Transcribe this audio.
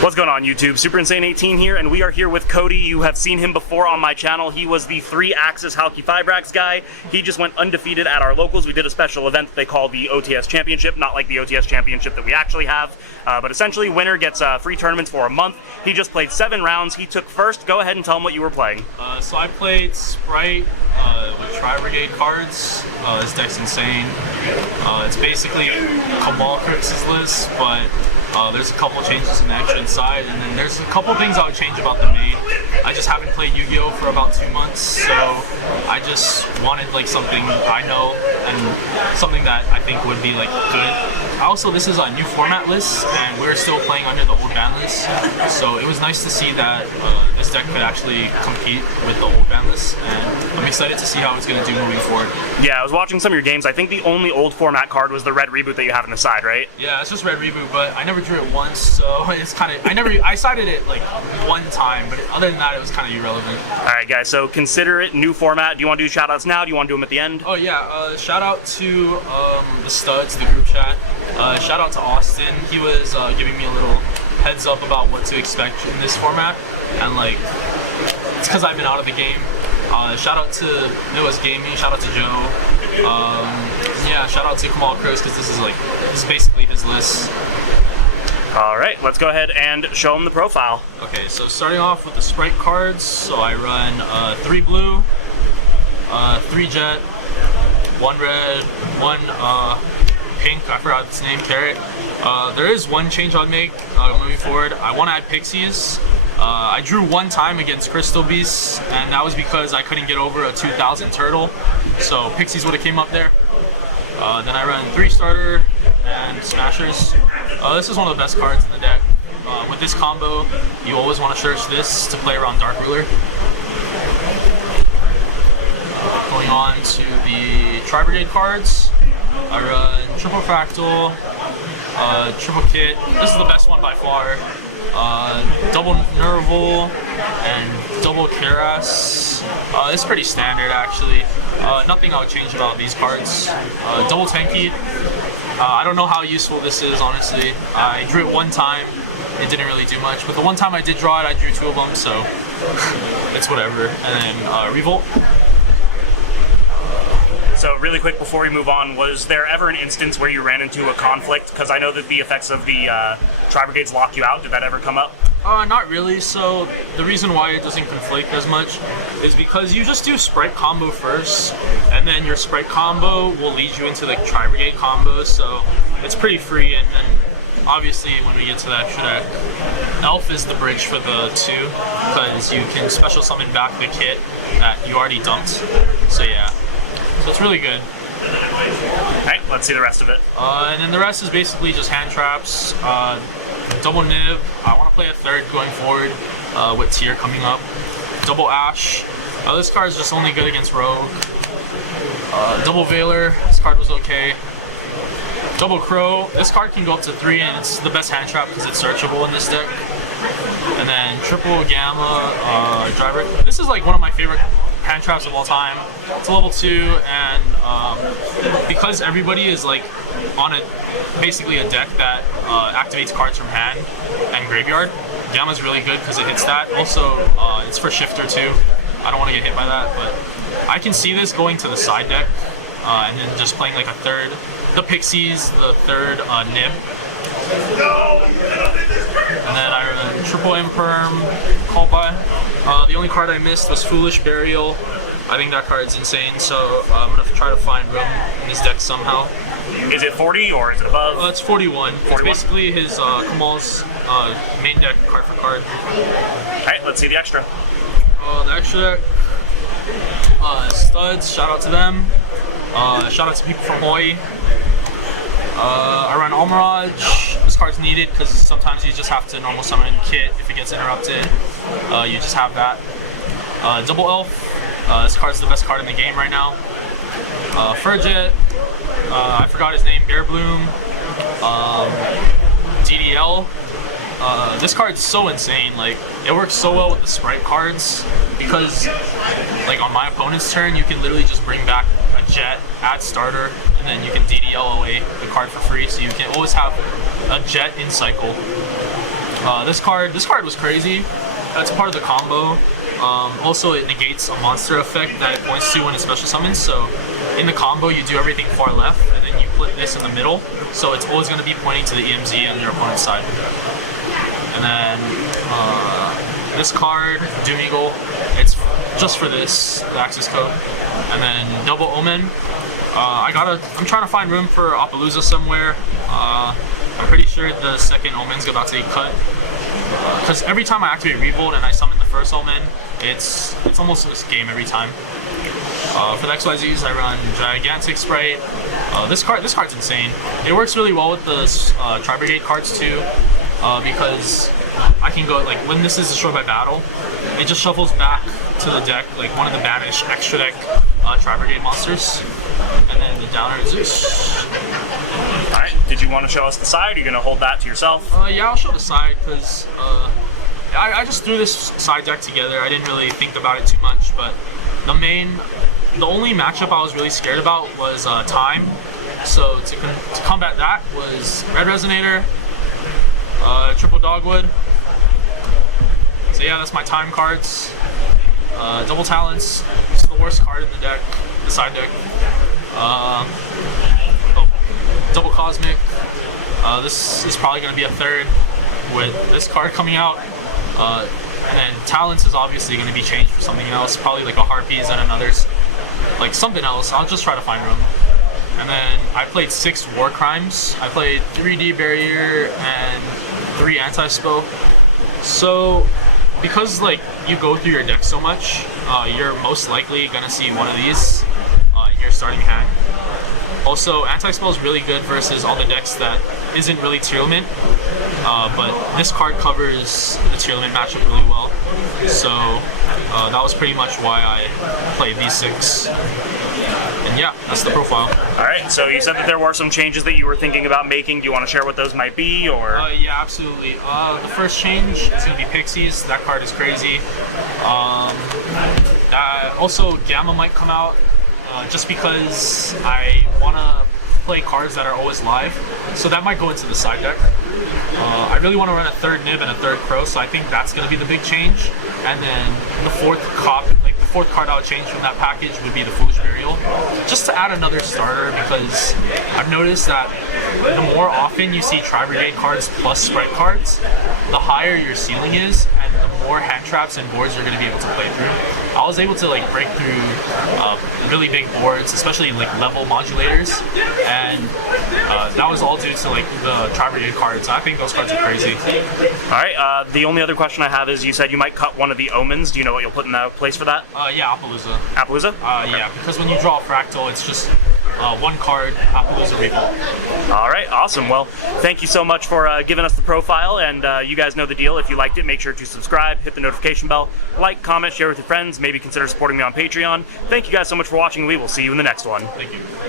What's going on YouTube? Super Insane 18 here, and we are here with Cody. You have seen him before on my channel. He was the 3-axis Halki 5-rax guy. He just went undefeated at our locals. We did a special event that they call the OTS Championship, not like the OTS Championship that we actually have, but essentially winner gets free tournaments for a month. He just played 7 rounds. He took first. Go ahead and tell him what you were playing. So I played Spright with Tri-Brigade cards. This deck's insane. It's basically Cabal Crix's list, but there's a couple changes in the action side, and then there's a couple things I would change about the main. I just haven't played Yu-Gi-Oh for about 2 months, so I just wanted like something I know and something that I think would be like good. Also, this is a new format list, and we're still playing under the old ban list, so it was nice to see that this deck could actually compete with the old ban list, and I'm excited to see how it's going to do moving forward. Yeah, I was watching some of your games. I think the only old format card was the red reboot that you have on the side, right? Yeah, it's just red reboot, but I never drew it once, so it's kind of, I sided it like one time, but other than that, it was kind of irrelevant. Alright guys, so consider it new format. Do you want to do shout outs now? Do you want to do them at the end? Oh yeah, shout out to the studs, the group chat. Shout out to Austin. He was giving me a little heads up about what to expect in this format, and like, it's because I've been out of the game. Shout out to Noah's Gaming, shout out to Joe. Yeah, shout out to Kamal Cruz, because this is basically his list. Alright, let's go ahead and show him the profile. Okay, so starting off with the Spright cards, so I run 3 blue, 3 jet, 1 red, 1 pink, I forgot its name, carrot. There is one change I'll make moving forward. I want to add pixies. I drew 1 time against Crystal Beasts, and that was because I couldn't get over a 2000 turtle, so pixies would have came up there. Then I run 3 starter and smashers. This is one of the best cards in the deck. With this combo, you always want to search this to play around Dark Ruler. Going on to the Tri-Brigade cards, I run triple fractal, triple kit. This is the best one by far. Double Nerval and double Keras. It's pretty standard actually. Nothing I would change about these cards. Double Tanky. I don't know how useful this is, honestly. I drew it 1 time. It didn't really do much, but the 1 time I did draw it, I drew 2 of them, so it's whatever. And then Revolt. So really quick before we move on, was there ever an instance where you ran into a conflict? Because I know that the effects of the Tri-Brigades lock you out. Did that ever come up? Not really. So the reason why it doesn't conflict as much is because you just do Spright combo first, and then your Spright combo will lead you into the Tri-Brigade combo, so it's pretty free. And then obviously when we get to the extra deck, Elf is the bridge for the 2, because you can special summon back the kit that you already dumped. So yeah. So it's really good. Alright, let's see the rest of it. And then the rest is basically just hand traps, double Nib. I want to play a 3rd going forward with Tier coming up. Double Ash. This card is just only good against Rogue. Double Veiler. This card was okay. Double Crow. This card can go up to 3, and it's the best hand trap because it's searchable in this deck. And then triple Gamma Driver. This is like one of my favorite hand traps of all time. It's a level 2, and because everybody is like on basically a deck that activates cards from hand and graveyard, Gamma's really good because it hits that. Also, it's for shifter too. I don't want to get hit by that, but I can see this going to the side deck and then just playing like a 3rd, the Pixies, the 3rd Nib. And then I run triple Imperm, Call by. The only card I missed was Foolish Burial. I think that card's insane, so I'm going to try to find room in his deck somehow. Is it 40 or is it above? It's 41. It's basically his Kamal's main deck card for card. Alright, let's see the extra. The extra deck, studs, shout out to them. Shout out to people from Hawaii. I run Almirage. This card's needed because sometimes you just have to normal summon Kit if it gets interrupted. You just have that. Double Elf. This card's the best card in the game right now. Friedrich. I forgot his name. Bear Bloom. DDL. This card's so insane. Like, it works so well with the Spright cards because, like, on my opponent's turn, you can literally just bring back a Jet, add starter, and then you can DDL away the card for free. So you can always have a Jet in cycle. This card was crazy. That's part of the combo. Also, it negates a monster effect that it points to when it special summons. So in the combo, you do everything far left, and then you put this in the middle. So it's always going to be pointing to the EMZ on your opponent's side. And then this card, Doom Eagle, it's just for this, the access code. And then Double Omen. I'm trying to find room for Appaloosa somewhere. I'm pretty sure the second Omen's about to get cut. Because every time I activate Revolt and I summon the first Omen, it's almost this game every time. For the XYZs, I run Gigantic Spright. This card's insane. It works really well with the Tri-Brigade cards too, because I can go, like, when this is destroyed by battle, it just shuffles back to the deck, like one of the banished extra deck Tri-Brigade monsters. And then the downer is this. Alright, did you want to show us the side? Are you going to hold that to yourself? Yeah, I'll show the side, because I just threw this side deck together. I didn't really think about it too much, but the only matchup I was really scared about was time. So to combat that was Red Resonator, Triple Dogwood. So yeah, that's my time cards. Double Talents, it's the worst card in the deck, the side deck. Double Cosmic. This is probably going to be a third with this card coming out. And then Talents is obviously going to be changed for something else, probably like a Harpies and another, like something else. I'll just try to find room. And then I played 6 War Crimes. I played 3D Barrier and 3 Anti-Spell. So because like you go through your deck so much, you're most likely gonna see one of these in your starting hand. Also, Anti-Spell is really good versus all the decks that isn't really tier limit, but this card covers the tier limit matchup really well. So that was pretty much why I played these 6. And yeah, that's the profile. Alright, so you said that there were some changes that you were thinking about making. Do you want to share what those might be, or? Yeah, absolutely. The first change is going to be Pixies. That card is crazy. Also, Gamma might come out, just because I want to play cards that are always live. So that might go into the side deck. I really want to run a 3rd Nib and a 3rd Crow, so I think that's going to be the big change. And then the 4th card I would change from that package would be the Foolish Burial, just to add another starter, because I've noticed that the more often you see Tri-Brigade cards plus Spright cards, the higher your ceiling is, and the more hand traps and boards you're going to be able to play through. I was able to like break through really big boards, especially like level modulators, and that was all due to like the Tri-Brigade cards. I think those cards are crazy. Alright, the only other question I have is, you said you might cut one of the Omens. Do you know what you'll put in that place for that? Yeah, Appaloosa. Appaloosa? Okay. Yeah, because when you draw a Fractal, it's just 1 card, Appaloosa Revolt. Alright, awesome. Well, thank you so much for giving us the profile, and you guys know the deal. If you liked it, make sure to subscribe, hit the notification bell, like, comment, share with your friends, maybe consider supporting me on Patreon. Thank you guys so much for watching. We will see you in the next one. Thank you.